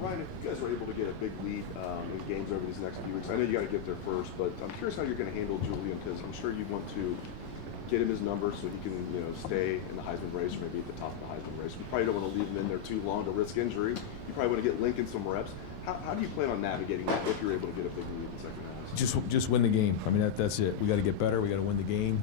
Ryan, if you guys are able to get a big lead in games over these next few weeks, I know you got to get there first, but I'm curious how you're going to handle Julian, because I'm sure you want to get him his numbers so he can, stay in the Heisman race or maybe at the top of the Heisman race. You probably don't want to leave him in there too long to risk injury. You probably want to get Lincoln some reps. How do you plan on navigating that if you're able to get a big lead in the second half? Just win the game. I mean, that's it. We got to get better. We got to win the game.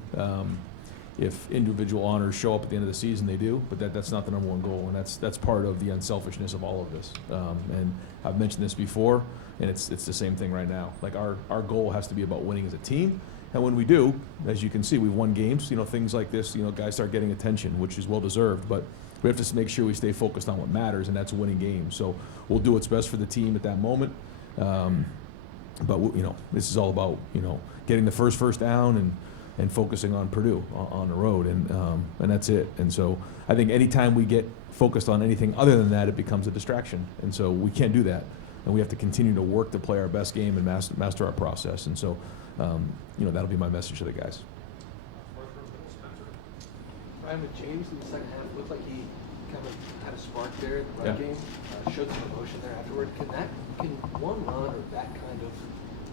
If individual honors show up at the end of the season, they do, but that's not the number one goal, and that's part of the unselfishness of all of this. And I've mentioned this before, and it's the same thing right now. Like our goal has to be about winning as a team, and when we do, as you can see, we've won games. Things like this, guys start getting attention, which is well deserved, but we have to make sure we stay focused on what matters, and that's winning games. So we'll do what's best for the team at that moment. But this is all about getting the first down and focusing on Purdue on the road, and that's it. And so I think anytime we get focused on anything other than that, it becomes a distraction. And so we can't do that, and we have to continue to work to play our best game and master our process. And so that'll be my message to the guys. Ryan, with James in the second half, looked like he kind of had a spark there in the run game, showed some emotion there afterward. Can one run or that kind of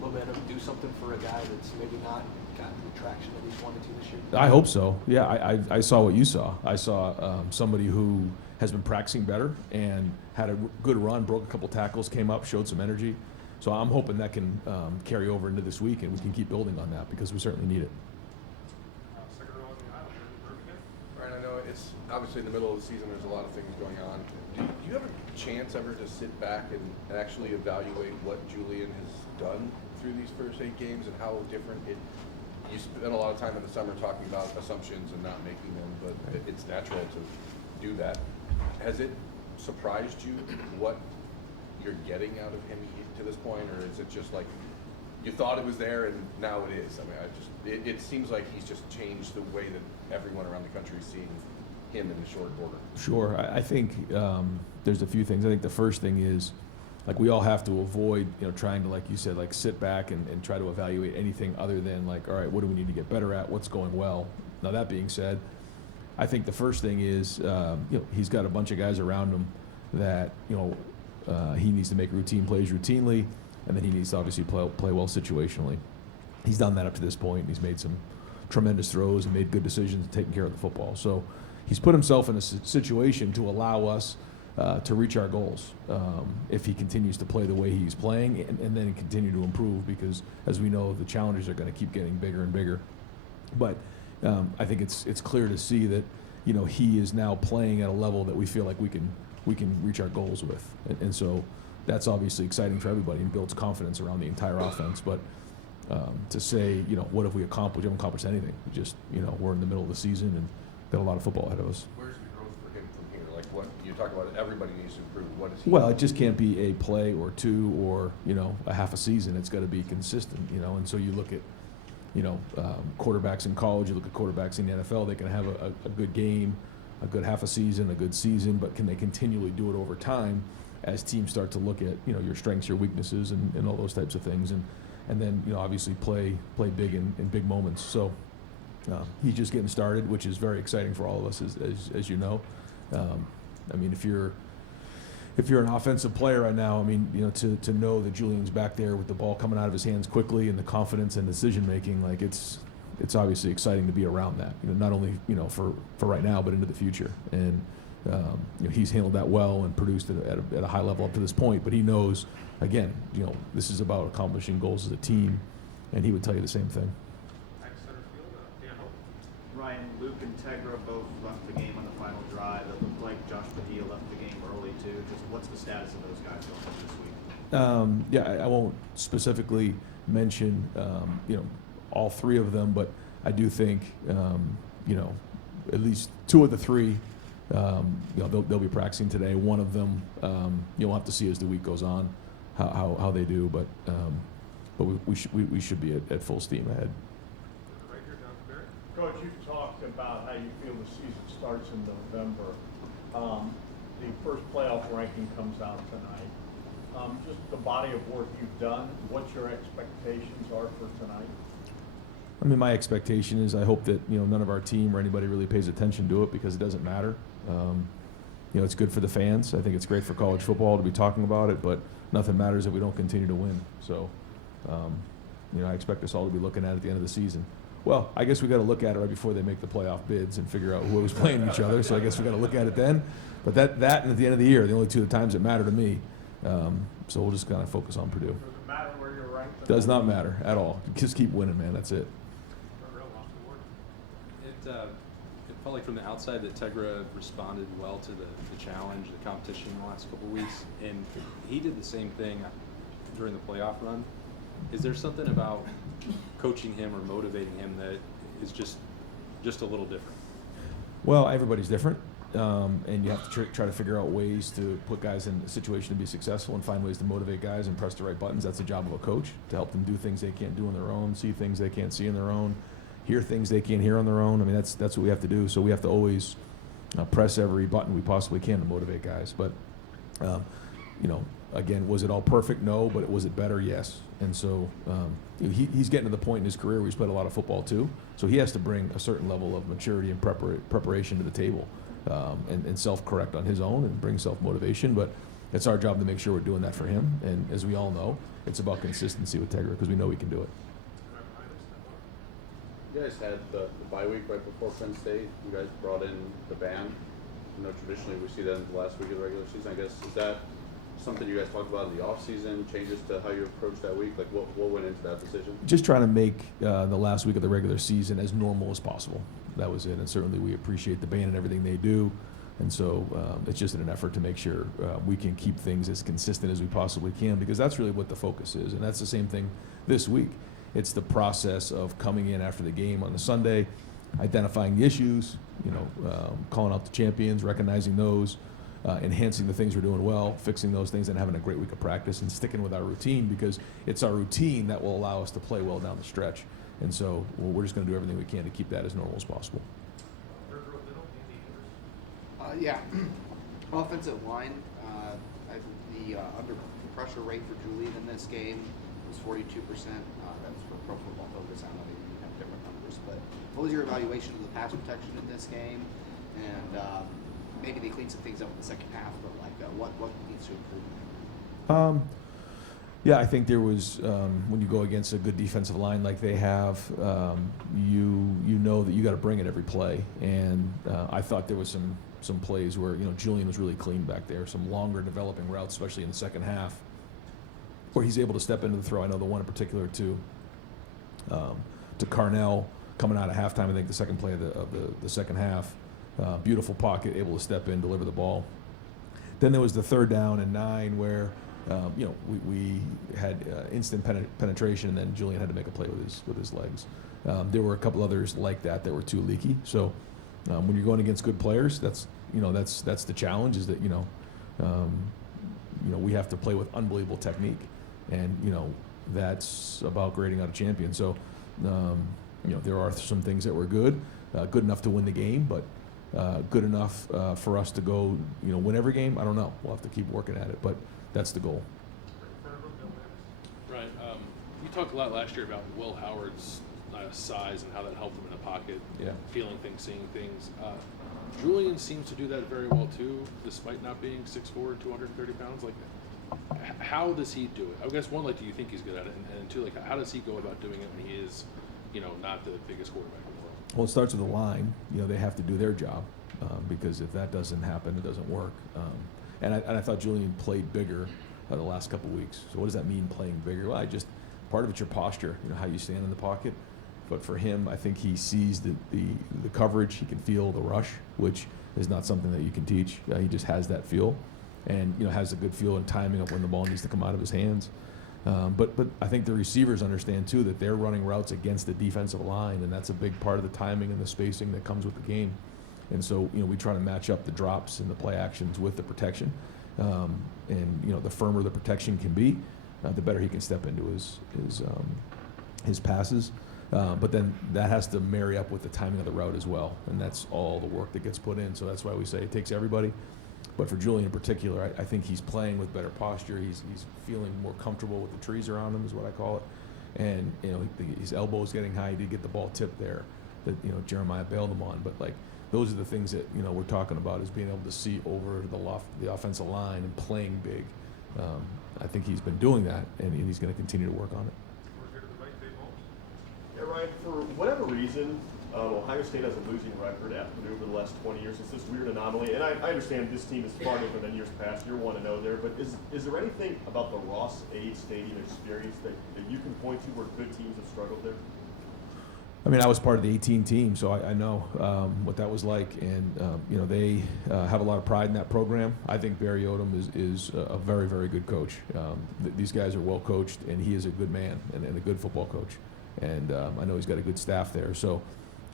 momentum do something for a guy that's maybe not gotten the traction that he's wanted to this year? I hope so. Yeah, I saw what you saw. I saw somebody who has been practicing better and had a good run, broke a couple tackles, came up, showed some energy. So I'm hoping that can carry over into this week, and we can keep building on that because we certainly need it. Ryan, I know it's obviously in the middle of the season. There's a lot of things going on. Do you have a chance ever to sit back and actually evaluate what Julian has done through these first 8 games and how different it? You spend a lot of time in the summer talking about assumptions and not making them, but it's natural to do that. Has it surprised you what you're getting out of him to this point, or is it just like you thought it was there and now it is? I mean, it seems like he's just changed the way that everyone around the country is seeing him in the short order. Sure. I think there's a few things. I think the first thing is, like, we all have to avoid, trying to, like you said, like sit back and try to evaluate anything other than like, all right, what do we need to get better at? What's going well? Now, that being said, I think the first thing is, he's got a bunch of guys around him that, he needs to make routine plays routinely, and then he needs to obviously play well situationally. He's done that up to this point. He's made some tremendous throws and made good decisions and taken care of the football. So he's put himself in a situation to allow us to reach our goals if he continues to play the way he's playing and then continue to improve, because as we know, the challenges are going to keep getting bigger and bigger. But I think it's clear to see that he is now playing at a level that we feel like we can reach our goals with, and so that's obviously exciting for everybody and builds confidence around the entire offense. But to say what have we accomplished? We haven't accomplished anything. We're in the middle of the season and got a lot of football ahead of us. Where's the growth for him from here? Like, what you talk about, everybody needs to improve. What is he? Well, it just can't be a play or two or a half a season. It's got to be consistent. And so you look at quarterbacks in college. You look at quarterbacks in the NFL. They can have a good game, a good half a season, a good season, but can they continually do it over time as teams start to look at your strengths, your weaknesses, and all those types of things, and then obviously play big in big moments. So he's just getting started, which is very exciting for all of us, as you know. I mean, if you're an offensive player right now, I mean, to know that Julian's back there with the ball coming out of his hands quickly and the confidence and decision making, like it's obviously exciting to be around that. Not only for right now, but into the future. And he's handled that well and produced at a high level up to this point. But he knows, again, this is about accomplishing goals as a team, and he would tell you the same thing. Ryan, Luke and Tegra both left the game on the final drive. It looked like Josh Padilla left the game early too. Just what's the status of those guys going into this week? I won't specifically mention all 3 of them, but I do think at least 2 of the 3 they'll be practicing today. One of them you'll have to see as the week goes on how they do, but we should be at full steam ahead. Coach, you've talked about how you feel the season starts in November. The first playoff ranking comes out tonight. Just the body of work you've done, what your expectations are for tonight? I mean, my expectation is I hope that none of our team or anybody really pays attention to it, because it doesn't matter. it's good for the fans. I think it's great for college football to be talking about it, but nothing matters if we don't continue to win. So, I expect us all to be looking at it at the end of the season. Well, I guess we got to look at it right before they make the playoff bids and figure out who's playing each other. So I guess we got to look at it then. But that and at the end of the year, the only two times that matter to me. So we'll just kind of focus on Purdue. Does it matter where you're ranked? Does not matter at all. Just keep winning, man. That's it. It felt like from the outside that Tegra responded well to the challenge, the competition in the last couple of weeks, and he did the same thing during the playoff run. Is there something about coaching him or motivating him that is just a little different? Well, everybody's different, and you have to try to figure out ways to put guys in a situation to be successful and find ways to motivate guys and press the right buttons. That's the job of a coach, to help them do things they can't do on their own, see things they can't see on their own, hear things they can't hear on their own. I mean, that's what we have to do. So we have to always press every button we possibly can to motivate guys. But, again, was it all perfect? No. But was it better? Yes. And so he's getting to the point in his career where he's played a lot of football too. So he has to bring a certain level of maturity and preparation to the table and self-correct on his own and bring self-motivation. But it's our job to make sure we're doing that for him. And as we all know, it's about consistency with Tegra because we know we can do it. You guys had the bye week right before Penn State. You guys brought in the band. Traditionally we see that in the last week of the regular season. I guess, is that something you guys talked about in the off-season, changes to how you approach that week? Like, what went into that decision? Just trying to make the last week of the regular season as normal as possible. That was it. And certainly we appreciate the band and everything they do. And so it's just in an effort to make sure we can keep things as consistent as we possibly can, because that's really what the focus is. And that's the same thing this week. It's the process of coming in after the game on the Sunday, identifying the issues, calling out the champions, recognizing those, enhancing the things we're doing well, fixing those things, and having a great week of practice and sticking with our routine, because it's our routine that will allow us to play well down the stretch. And so we're just going to do everything we can to keep that as normal as possible. Yeah, offensive line, the under pressure rate for Julian in this game was 42%. That's for Pro Football Focus. I know they have different numbers, but what was your evaluation of the pass protection in this game? And maybe they cleaned some things up in the second half, but what needs to improve? Yeah, I think there was when you go against a good defensive line like they have, you know that you got to bring it every play. And I thought there was some plays where Julian was really clean back there, some longer developing routes, especially in the second half, where he's able to step into the throw. I know the one in particular to Carnell coming out of halftime. I think the second play of the second half, beautiful pocket, able to step in, deliver the ball. Then there was the 3rd down and 9 where we had instant penetration, and then Julian had to make a play with his legs. There were a couple others like that were too leaky. So when you're going against good players, that's the challenge, is that we have to play with unbelievable technique, and that's about grading out a champion. So there are some things that were good enough to win the game, but good enough for us to go win every game. I don't know. We'll have to keep working at it, but that's the goal. Right. You talked a lot last year about Will Howard's size and how that helped him in the pocket, feeling things, seeing things. Julian seems to do that very well too, despite not being 6'4" and 230 pounds. How does he do it? I guess one, do you think he's good at it, and two, how does he go about doing it when he is, not the biggest quarterback in the world? Well, it starts with the line. They have to do their job, because if that doesn't happen, it doesn't work. And I thought Julian played bigger the last couple of weeks. So what does that mean, playing bigger? Well, part of it's your posture, how you stand in the pocket. But for him, I think he sees the coverage. He can feel the rush, which is not something that you can teach. He just has that feel, and has a good feel and timing of when the ball needs to come out of his hands. But I think the receivers understand too that they're running routes against the defensive line, and that's a big part of the timing and the spacing that comes with the game. And so we try to match up the drops and the play actions with the protection. And the firmer the protection can be, the better he can step into his passes. But then that has to marry up with the timing of the route as well, and that's all the work that gets put in. So that's why we say it takes everybody. But for Julian in particular, I think he's playing with better posture. He's feeling more comfortable with the trees around him, is what I call it. And his elbow's getting high. He did get the ball tipped there that Jeremiah bailed him on. But those are the things that, you know, we're talking about, is being able to see over the offensive line and playing big. I think he's been doing that, and he's going to continue to work on it. Yeah, Ryan, for whatever reason, Ohio State has a losing record at Purdue over the last 20 years. It's this weird anomaly, and I understand this team is far different than years past. You're 1-0 there, but is there anything about the Ross-Ade Stadium experience that you can point to where good teams have struggled there? I mean, I was part of the 18 team, so I know what that was like, and you know, they have a lot of pride in that program. I think Barry Odom is a very, very good coach. These guys are well coached, and he is a good man and a good football coach. And I know he's got a good staff there. So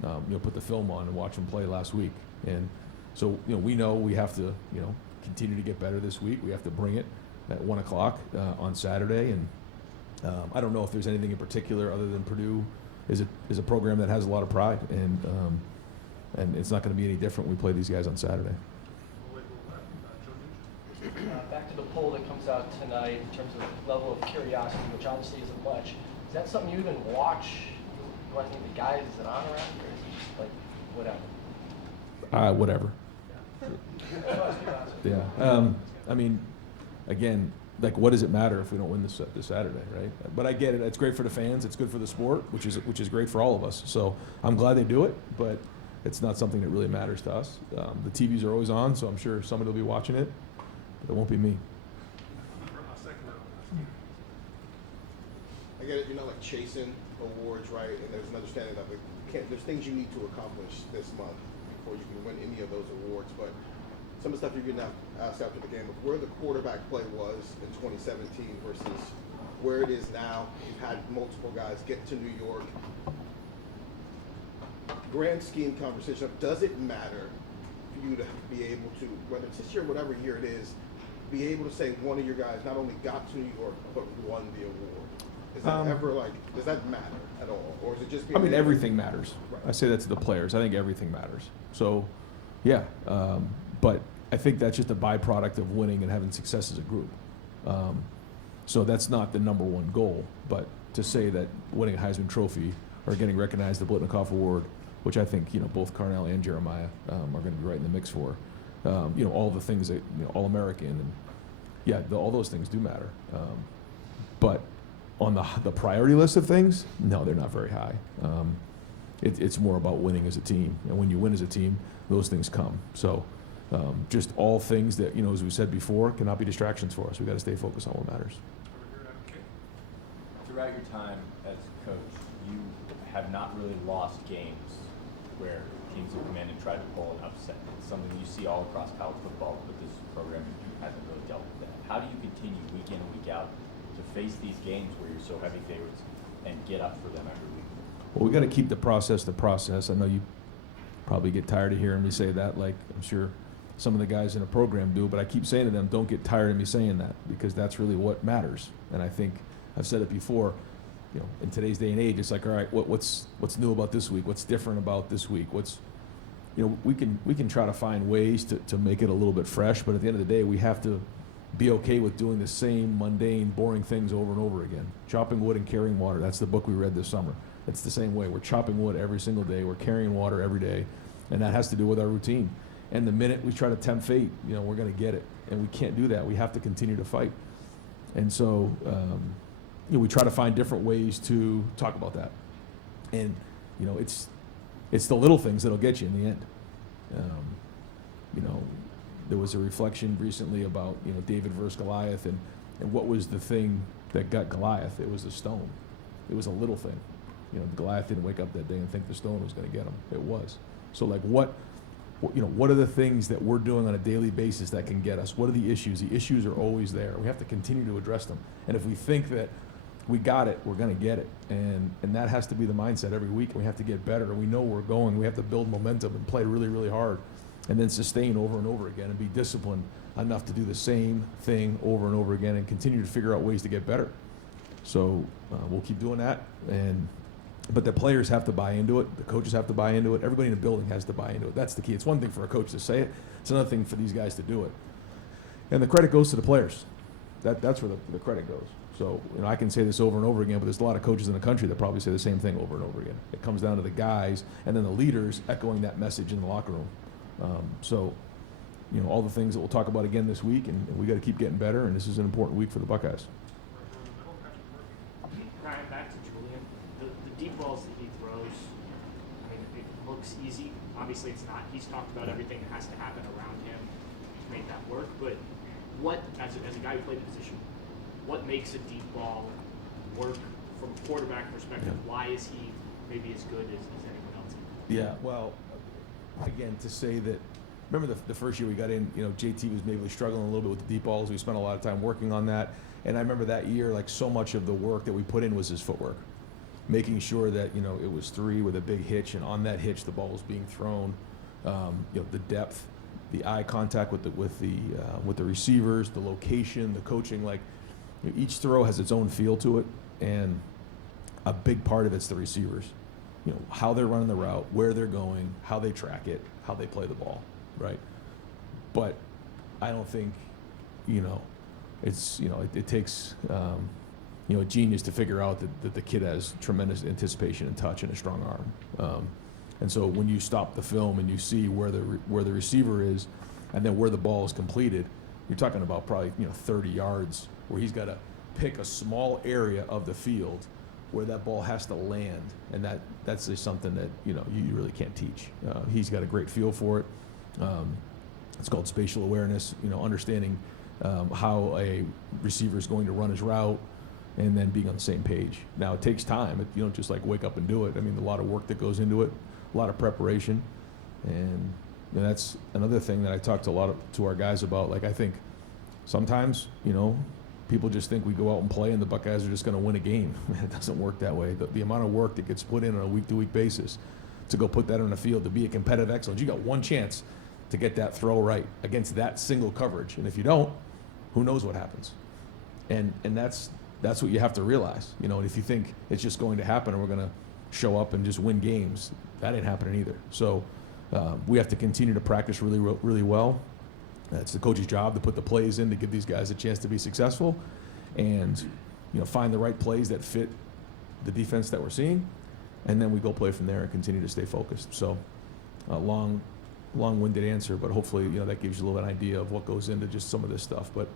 you know, put the film on and watch him play last week. And so, you know we have to, you know, continue to get better this week. We have to bring it at 1 o'clock on Saturday. And I don't know if there's anything in particular other than Purdue is a program that has a lot of pride, and it's not going to be any different when we play these guys on Saturday. Back to the poll that comes out tonight in terms of level of curiosity, which obviously isn't much. Is that something you even watch? You want to think the guys is it on around, or is it just like whatever? Whatever. Yeah. I mean, again, like, what does it matter if we don't win this Saturday, right? But I get it. It's great for the fans. It's good for the sport, which is great for all of us. So I'm glad they do it, but it's not something that really matters to us. The TVs are always on, so I'm sure somebody will be watching it, but it won't be me. I get it. You're not like chasing awards, right? And there's an understanding that there's things you need to accomplish this month before you can win any of those awards, but some of the stuff you're getting asked after the game of where the quarterback play was in 2017 versus where it is now. You've had multiple guys get to New York. Grand scheme conversation of, does it matter for you to be able to, whether it's this year, whatever year it is, be able to say one of your guys not only got to New York but won the award? Is that ever does that matter at all, or is it just? I mean, everything matters. Right. I say that to the players. I think everything matters. So, yeah. But I think that's just a byproduct of winning and having success as a group. So that's not the number one goal. But to say that winning a Heisman Trophy or getting recognized the Blitnikoff Award, which I think, you know, both Carnell and Jeremiah are going to be right in the mix for, you know, all the things that, you know, All-American, and yeah, all those things do matter. But on the priority list of things, no, they're not very high. It's more about winning as a team, and when you win as a team, those things come. So just all things that, you know, as we said before, cannot be distractions for us. We've got to stay focused on what matters. Throughout your time as coach, you have not really lost games where teams have come in and tried to pull an upset. It's something you see all across college football, but this program hasn't really dealt with that. How do you continue week in and week out to face these games where you're so heavy favorites and get up for them every week? Well, we got to keep the process. I know you probably get tired of hearing me say that, like I'm sure some of the guys in a program do, but I keep saying to them, don't get tired of me saying that, because that's really what matters. And I think I've said it before, you know, in today's day and age, it's like, all right, what's new about this week? What's different about this week? You know, we can try to find ways to make it a little bit fresh, but at the end of the day, we have to be okay with doing the same mundane, boring things over and over again. Chopping wood and carrying water. That's the book we read this summer. It's the same way. We're chopping wood every single day. We're carrying water every day, and that has to do with our routine. And the minute we try to tempt fate, you know, we're going to get it, and we can't do that. We have to continue to fight. And so, you know, we try to find different ways to talk about that. And, you know, it's the little things that'll get you in the end. You know, there was a reflection recently about, you know, David versus Goliath, and what was the thing that got Goliath? It was the stone. It was a little thing. You know, Goliath didn't wake up that day and think the stone was going to get him. It was. So, like, what are the things that we're doing on a daily basis that can get us? What are the issues? The issues are always there. We have to continue to address them. And if we think that we got it, we're going to get it. And that has to be the mindset every week. We have to get better. We know where we're going. We have to build momentum and play really, really hard, and then sustain over and over again, and be disciplined enough to do the same thing over and over again and continue to figure out ways to get better. So we'll keep doing that. But the players have to buy into it. The coaches have to buy into it. Everybody in the building has to buy into it. That's the key. It's one thing for a coach to say it. It's another thing for these guys to do it. And the credit goes to the players. That's where the credit goes. So, I can say this over and over again, but there's a lot of coaches in the country that probably say the same thing over and over again. It comes down to the guys and then the leaders echoing that message in the locker room. So, all the things that we'll talk about again this week, and we got to keep getting better, and this is an important week for the Buckeyes. Ryan, back to Julian. The deep balls that he throws, I mean, it looks easy. Obviously, it's not. He's talked about everything that has to happen around him to make that work. But what, as a guy who played the position, what makes a deep ball work from a quarterback perspective? Yeah. Why is he maybe as good as anyone else? Yeah, well, again, to say that, remember the first year we got in, JT was maybe struggling a little bit with the deep balls. We spent a lot of time working on that. And I remember that year, like, so much of the work that we put in was his footwork. Making sure that, it was 3 with a big hitch, and on that hitch, the ball was being thrown. The depth, the eye contact with the receivers, the location, the coaching, like, each throw has its own feel to it, and a big part of it's the receivers. How they're running the route, where they're going, how they track it, how they play the ball, right? But I don't think, it's, it takes, a genius to figure out that the kid has tremendous anticipation and touch and a strong arm. And so when you stop the film and you see where the receiver is and then where the ball is completed, you're talking about probably 30 yards where he's got to pick a small area of the field where that ball has to land, and that's just something that you really can't teach. He's got a great feel for it. It's called spatial awareness. Understanding how a receiver is going to run his route, and then being on the same page. Now it takes time. You don't just like wake up and do it. I mean, a lot of work that goes into it, a lot of preparation, and that's another thing that I talked to our guys about. Like, I think sometimes people just think we go out and play and the Buckeyes are just going to win a game. It doesn't work that way. The amount of work that gets put in on a week-to-week basis to go put that on the field, to be a competitive excellence, you got one chance to get that throw right against that single coverage. And if you don't, who knows what happens? And that's what you have to realize. And if you think it's just going to happen and we're going to show up and just win games, that ain't happening either. So we have to continue to practice really, really well. It's the coach's job to put the plays in to give these guys a chance to be successful, and find the right plays that fit the defense that we're seeing, and then we go play from there and continue to stay focused. So, long-winded answer, but hopefully that gives you a little bit of an idea of what goes into just some of this stuff. But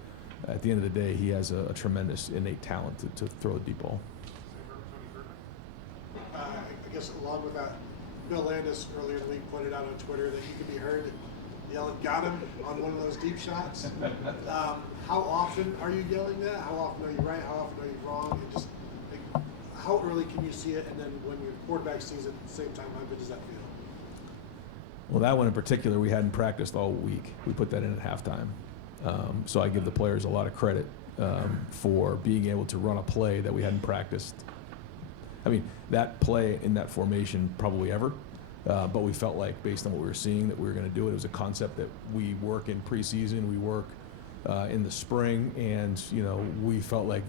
at the end of the day, he has a tremendous innate talent to throw a deep ball. I guess along with that, Bill Landis earlier in the week pointed out on Twitter that you could be heard yelling "got him" on one of those deep shots. How often are you yelling that? How often are you right? How often are you wrong? And just like, how early can you see it? And then when your quarterback sees it at the same time, how good does that feel? Well, that one in particular, we hadn't practiced all week. We put that in at halftime. So I give the players a lot of credit for being able to run a play that we hadn't practiced. I mean, that play in that formation probably ever. But we felt like, based on what we were seeing, that we were going to do it. It was a concept that we work in preseason, we work in the spring, and we felt like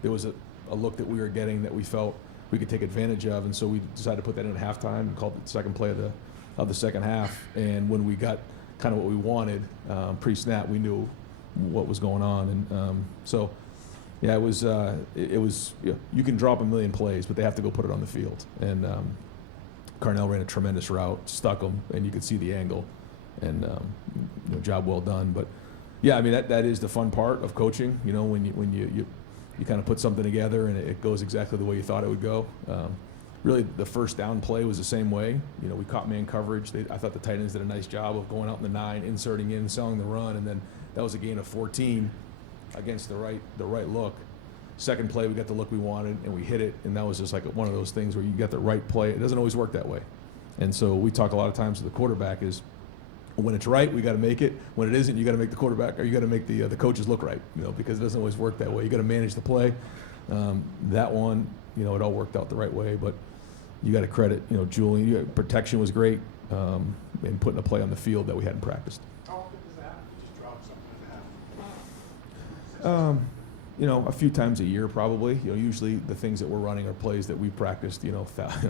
there was a look that we were getting that we felt we could take advantage of, and so we decided to put that in at halftime and called it the second play of the second half. And when we got kind of what we wanted pre-snap, we knew what was going on, and so yeah, it was you can drop a million plays, but they have to go put it on the field. And Carnell ran a tremendous route, stuck him, and you could see the angle, and job well done. But yeah, I mean that is the fun part of coaching. When you kind of put something together and it goes exactly the way you thought it would go. Really, the first down play was the same way. We caught man coverage. I thought the tight ends did a nice job of going out in the 9, inserting in, selling the run, and then that was a gain of 14 against the right look. Second play, we got the look we wanted, and we hit it, and that was just like one of those things where you get the right play. It doesn't always work that way. And so we talk a lot of times to the quarterback is, when it's right, we got to make it. When it isn't, you got to make the quarterback, or you got to make the coaches look right, because it doesn't always work that way. You got to manage the play. That one, it all worked out the right way, but you got to credit, Julian. Protection was great, and putting a play on the field that we hadn't practiced. How often does that happen? You just drop something in half? A few times a year probably. Usually the things that we're running are plays that we've practiced,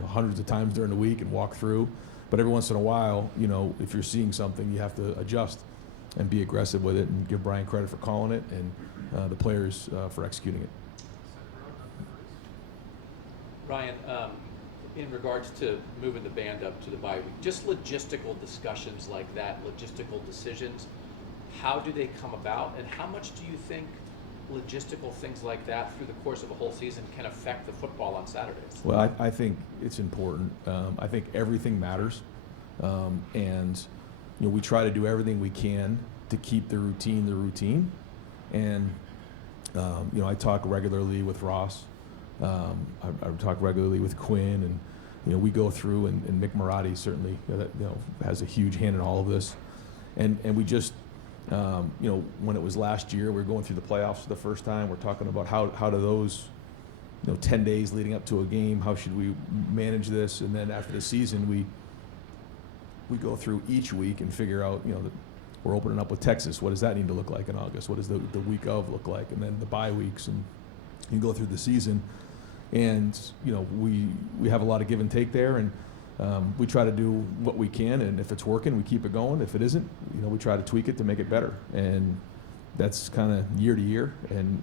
hundreds of times during the week and walk through. But every once in a while, if you're seeing something, you have to adjust. and be aggressive with it, and give Brian credit for calling it, and the players for executing it. Ryan, in regards to moving the band up to the bye week, just logistical discussions like that, logistical decisions, how do they come about, and how much do you think logistical things like that through the course of a whole season can affect the football on Saturdays? Well, I think it's important. I think everything matters, and we try to do everything we can to keep the routine. And I talk regularly with Ross. I talk regularly with Quinn, and we go through, and Mick Marotti certainly has a huge hand in all of this, and we just when it was last year, we were going through the playoffs for the first time. We're talking about how do those 10 days leading up to a game, how should we manage this, and then after the season we go through each week and figure out that we're opening up with Texas. What does that need to look like in August? What does the week of look like? And then the bye weeks, and you go through the season, and we have a lot of give and take there, and we try to do what we can, and if it's working, we keep it going. If it isn't, we try to tweak it to make it better, and that's kind of year to year, and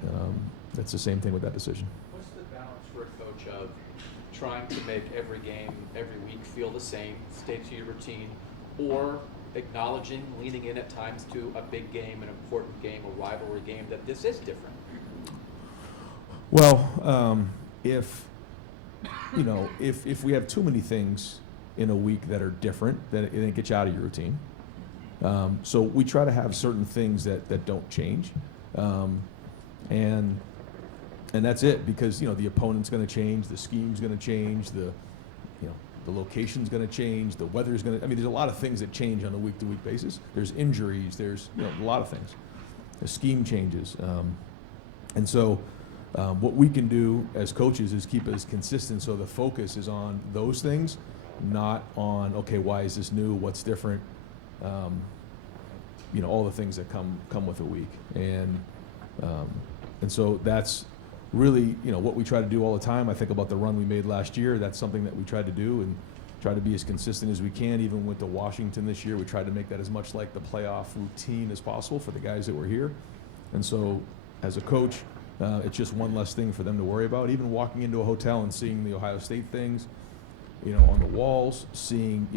that's the same thing with that decision. What's the balance for a coach of trying to make every game, every week feel the same, stay to your routine, or acknowledging, leaning in at times to a big game, an important game, a rivalry game, that this is different? Well, if we have too many things in a week that are different, then it gets you out of your routine. So we try to have certain things that don't change, and that's it, because the opponent's going to change, the scheme's going to change, the location's going to change, the weather's going to. There's a lot of things that change on a week-to-week basis. There's injuries. There's a lot of things. The scheme changes, and so. What we can do as coaches is keep us consistent, so the focus is on those things, not on, okay, why is this new, what's different, all the things that come with a week. And so that's really, what we try to do all the time. I think about the run we made last year. That's something that we tried to do and try to be as consistent as we can. Even with the Washington this year, we tried to make that as much like the playoff routine as possible for the guys that were here. And so as a coach, it's just one less thing for them to worry about. Even walking into a hotel and seeing the Ohio State things, on the walls, seeing,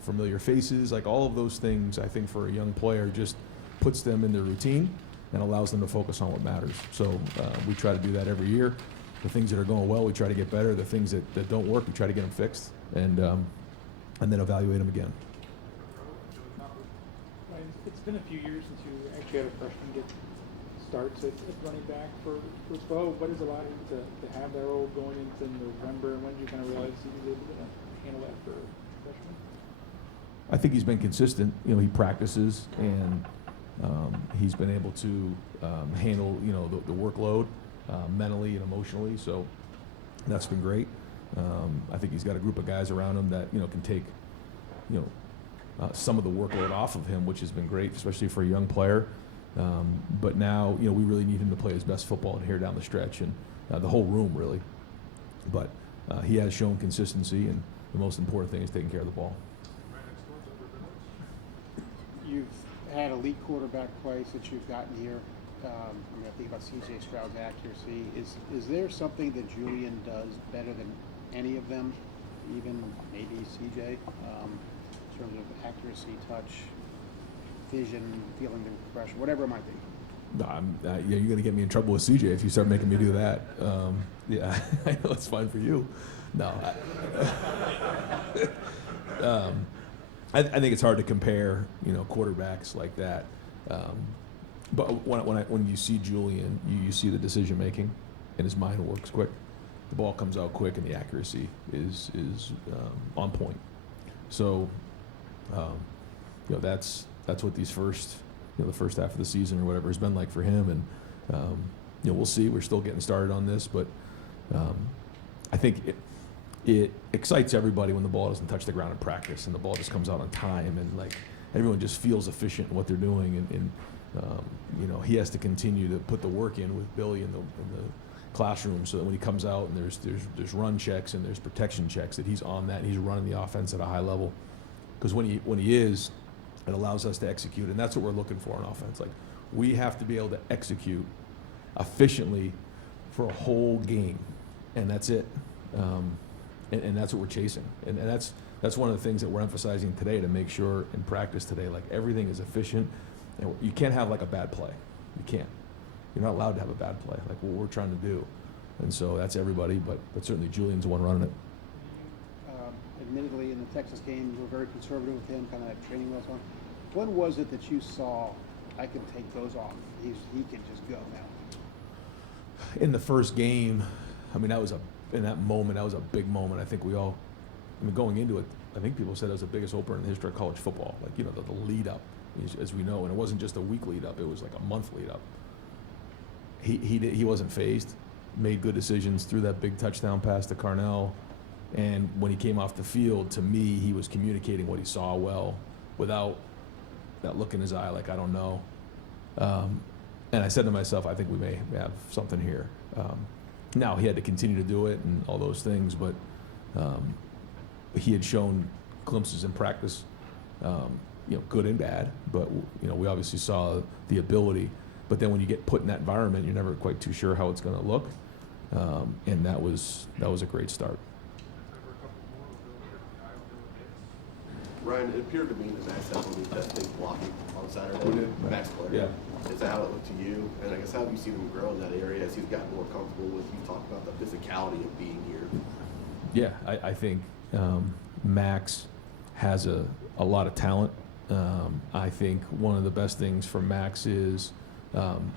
familiar faces, like all of those things, I think for a young player just puts them in their routine and allows them to focus on what matters. So we try to do that every year. The things that are going well, we try to get better. The things that don't work, we try to get them fixed, and then evaluate them again. It's been a few years since you actually had a freshman get starts at running back for Spo. What has allowed him to have that role going into November, and when did you kind of realize he was able to handle that for freshman? I think he's been consistent. He practices, and he's been able to handle the workload mentally and emotionally. So that's been great. I think he's got a group of guys around him that can take some of the workload off of him, which has been great, especially for a young player. But now, we really need him to play his best football here down the stretch, and the whole room really. But he has shown consistency, and the most important thing is taking care of the ball. You've had elite quarterback play since you've gotten here. I think about C.J. Stroud's accuracy. Is there something that Julian does better than any of them, even maybe C.J., in terms of accuracy, touch, vision, feeling the pressure, whatever it might be? You're going to get me in trouble with CJ if you start making me do that. I know it's fine for you. No. I think it's hard to compare, quarterbacks like that. But when you see Julian, you see the decision making, and his mind works quick. The ball comes out quick, and the accuracy is on point. So, that's what these the first half of the season or whatever has been like for him, and we'll see. We're still getting started on this, but I think it excites everybody when the ball doesn't touch the ground in practice and the ball just comes out on time, and like everyone just feels efficient in what they're doing, and he has to continue to put the work in with Billy in the classroom, so that when he comes out and there's run checks and there's protection checks, that he's on that and he's running the offense at a high level. Because when he is, It allows us to execute, and that's what we're looking for on offense. Like, we have to be able to execute efficiently for a whole game, and that's it. And that's what we're chasing, and that's one of the things that we're emphasizing today to make sure in practice today, like, everything is efficient, and you can't have like a bad play. You can't. You're not allowed to have a bad play, like what we're trying to do, and so that's everybody, but certainly Julian's the one running it. Admittedly, in the Texas game, you were very conservative with him, kind of that training wheels on. When was it that you saw, I can take those off? He can just go now. In the first game, I mean, in that moment, that was a big moment. I think we all, going into it, I think people said it was the biggest opener in the history of college football. Like, the lead up, as we know, and it wasn't just a week lead up; it was like a month lead up. He wasn't fazed, made good decisions, threw that big touchdown pass to Carnell, and when he came off the field, to me, he was communicating what he saw well, without that look in his eye, like, I don't know. And I said to myself, I think we may have something here. Now, he had to continue to do it and all those things, but he had shown glimpses in practice, good and bad, but we obviously saw the ability. But then when you get put in that environment, you're never quite too sure how it's going to look, and that was a great start. Ryan, it appeared to me that Max had one of the best things blocking on Saturday. Max player. Yeah. Is that how it looked to you? And I guess how have you seen him grow in that area as he's gotten more comfortable with? You talk about the physicality of being here. Yeah, I think Max has a lot of talent. I think one of the best things for Max is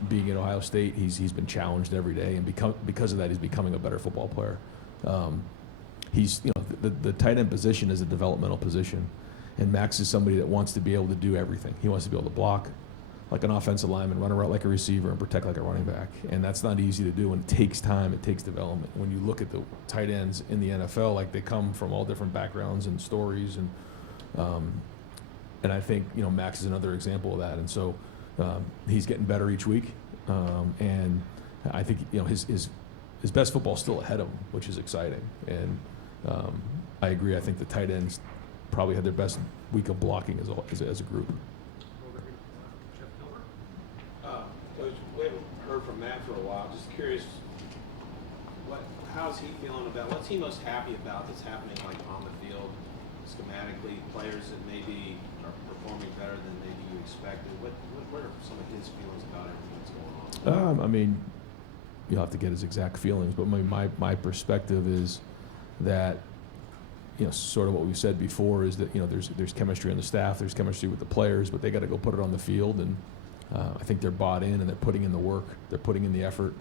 being at Ohio State. He's been challenged every day, and because of that, he's becoming a better football player. He's the tight end position is a developmental position, and Max is somebody that wants to be able to do everything. He wants to be able to block like an offensive lineman, run a route like a receiver, and protect like a running back. And that's not easy to do, and it takes time. It takes development. When you look at the tight ends in the NFL, like, they come from all different backgrounds and stories, and I think Max is another example of that. And so he's getting better each week, and I think his best football is still ahead of him, which is exciting. And I agree. I think the tight ends probably had their best week of blocking as a group. We haven't heard from Matt for a while. Just curious, how's he feeling about, what's he most happy about that's happening, like, on the field, schematically, players that maybe are performing better than maybe you expected? What are some of his feelings about everything that's going on? You'll have to get his exact feelings, but my perspective is that, sort of what we've said before is that, there's chemistry on the staff, there's chemistry with the players, but they got to go put it on the field, and I think they're bought in and they're putting in the work, they're putting in the effort.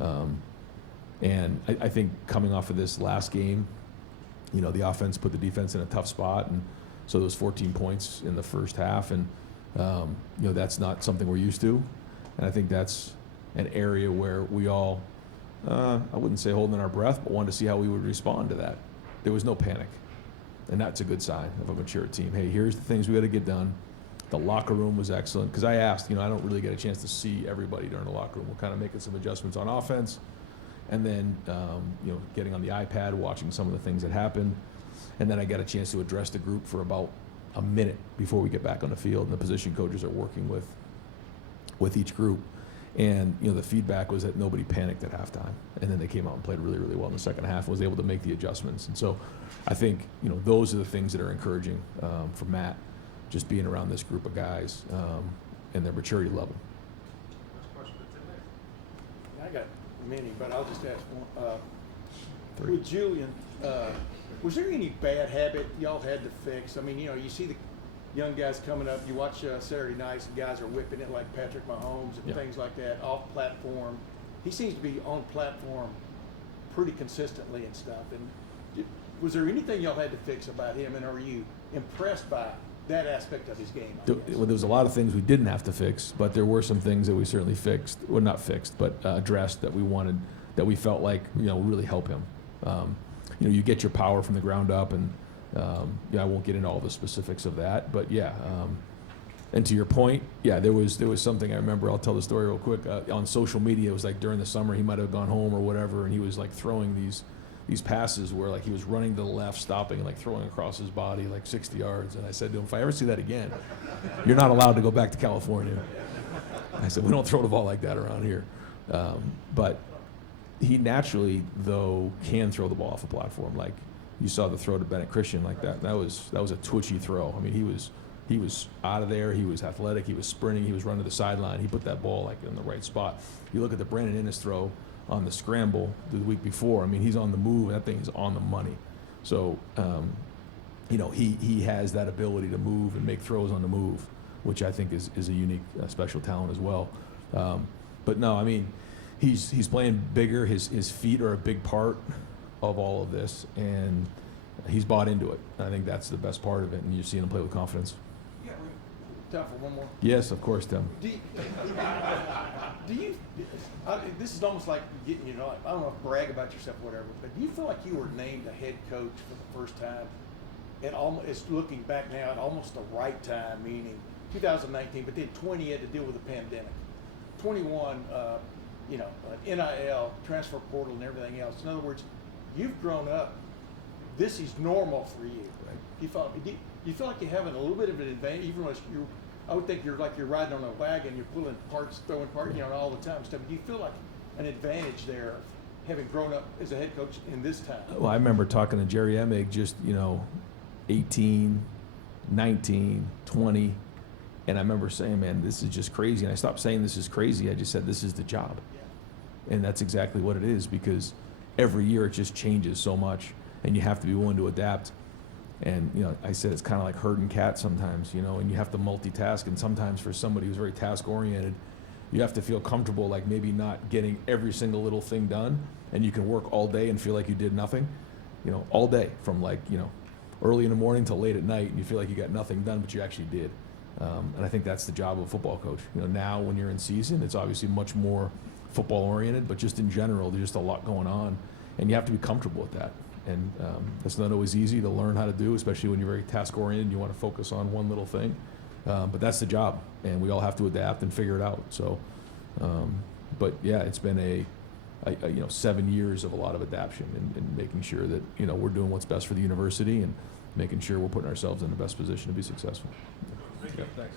And I think coming off of this last game, the offense put the defense in a tough spot, and so those 14 points in the first half, and that's not something we're used to, and I think that's an area where we all, I wouldn't say holding our breath, but wanted to see how we would respond to that. There was no panic, and that's a good sign of a mature team. Hey, here's the things we got to get done. The locker room was excellent, because I asked, I don't really get a chance to see everybody during the locker room. We're kind of making some adjustments on offense, and then getting on the iPad, watching some of the things that happened, and then I got a chance to address the group for about a minute before we get back on the field, and the position coaches are working with each group. And the feedback was that nobody panicked at halftime, and then they came out and played really, really well in the second half and was able to make the adjustments. And so I think those are the things that are encouraging for Matt, just being around this group of guys and their maturity level. I got many, but I'll just ask one. With Julian, was there any bad habit y'all had to fix? I mean, you see the young guys coming up. You watch Saturday nights, and guys are whipping it like Patrick Mahomes and things like that off platform. He seems to be on platform pretty consistently and stuff. And was there anything y'all had to fix about him, and are you impressed by that aspect of his game? Well, there was a lot of things we didn't have to fix, but there were some things that we certainly fixed, well, not fixed, but addressed, that we wanted, that we felt like really help him. You get your power from the ground up, and I won't get into all the specifics of that, but and to your point, there was something I remember. I'll tell the story real quick. On social media, it was like during the summer, he might have gone home or whatever, and he was like throwing these these passes where like he was running to the left, stopping, and like throwing across his body like 60 yards. And I said to him, if I ever see that again, you're not allowed to go back to California. I said, we don't throw the ball like that around here. But he naturally, though, can throw the ball off a platform. Like you saw the throw to Bennett Christian like that. That was a twitchy throw. I mean, he was out of there. He was athletic. He was sprinting. He was running to the sideline. He put that ball like in the right spot. You look at the Brandon Innes throw on the scramble the week before. I mean, he's on the move, and that thing is on the money. So, you know, he has that ability to move and make throws on the move, which I think is a unique special talent as well. But no, I mean, he's playing bigger. His feet are a big part of all of this, and he's bought into it. I think that's the best part of it, and you're seeing him play with confidence. Yeah, time for one more. Yes, of course, Tim. Do you this is almost like getting, you know, I don't know if brag about yourself or whatever, but do you feel like you were named the head coach for the first time? And it's looking back now at almost the right time, meaning 2019, but then 20 you had to deal with the pandemic. 21, you know, NIL, transfer portal, and everything else. In other words, you've grown up. This is normal for you. Right. You feel like you're having a little bit of an advantage, even as I would think you're riding on a wagon, you're pulling parts, throwing parts, you know, all the time. Stuff. Do you feel like an advantage there, of having grown up as a head coach in this time? Well, I remember talking to Jerry Emig, just, you know, 18, 19, 20, and I remember saying, man, this is just crazy. And I stopped saying this is crazy. I just said, this is the job. Yeah. And that's exactly what it is, because every year it just changes so much, and you have to be willing to adapt. And, you know, I said it's kind of like herding cats sometimes, you know, and you have to multitask. And sometimes for somebody who's very task-oriented, you have to feel comfortable, like maybe not getting every single little thing done, and you can work all day and feel like you did nothing, you know, all day, from like, you know, early in the morning till late at night, and you feel like you got nothing done, but you actually did. And I think that's the job of a football coach. You know, now when you're in season, it's obviously much more football-oriented, but just in general, there's just a lot going on, and you have to be comfortable with that. And that's not always easy to learn how to do, especially when you're very task-oriented and you want to focus on one little thing. But that's the job, and we all have to adapt and figure it out. So, but yeah, it's been a 7 years of a lot of adaptation and making sure that, you know, we're doing what's best for the university and making sure we're putting ourselves in the best position to be successful. Thank you. Thanks.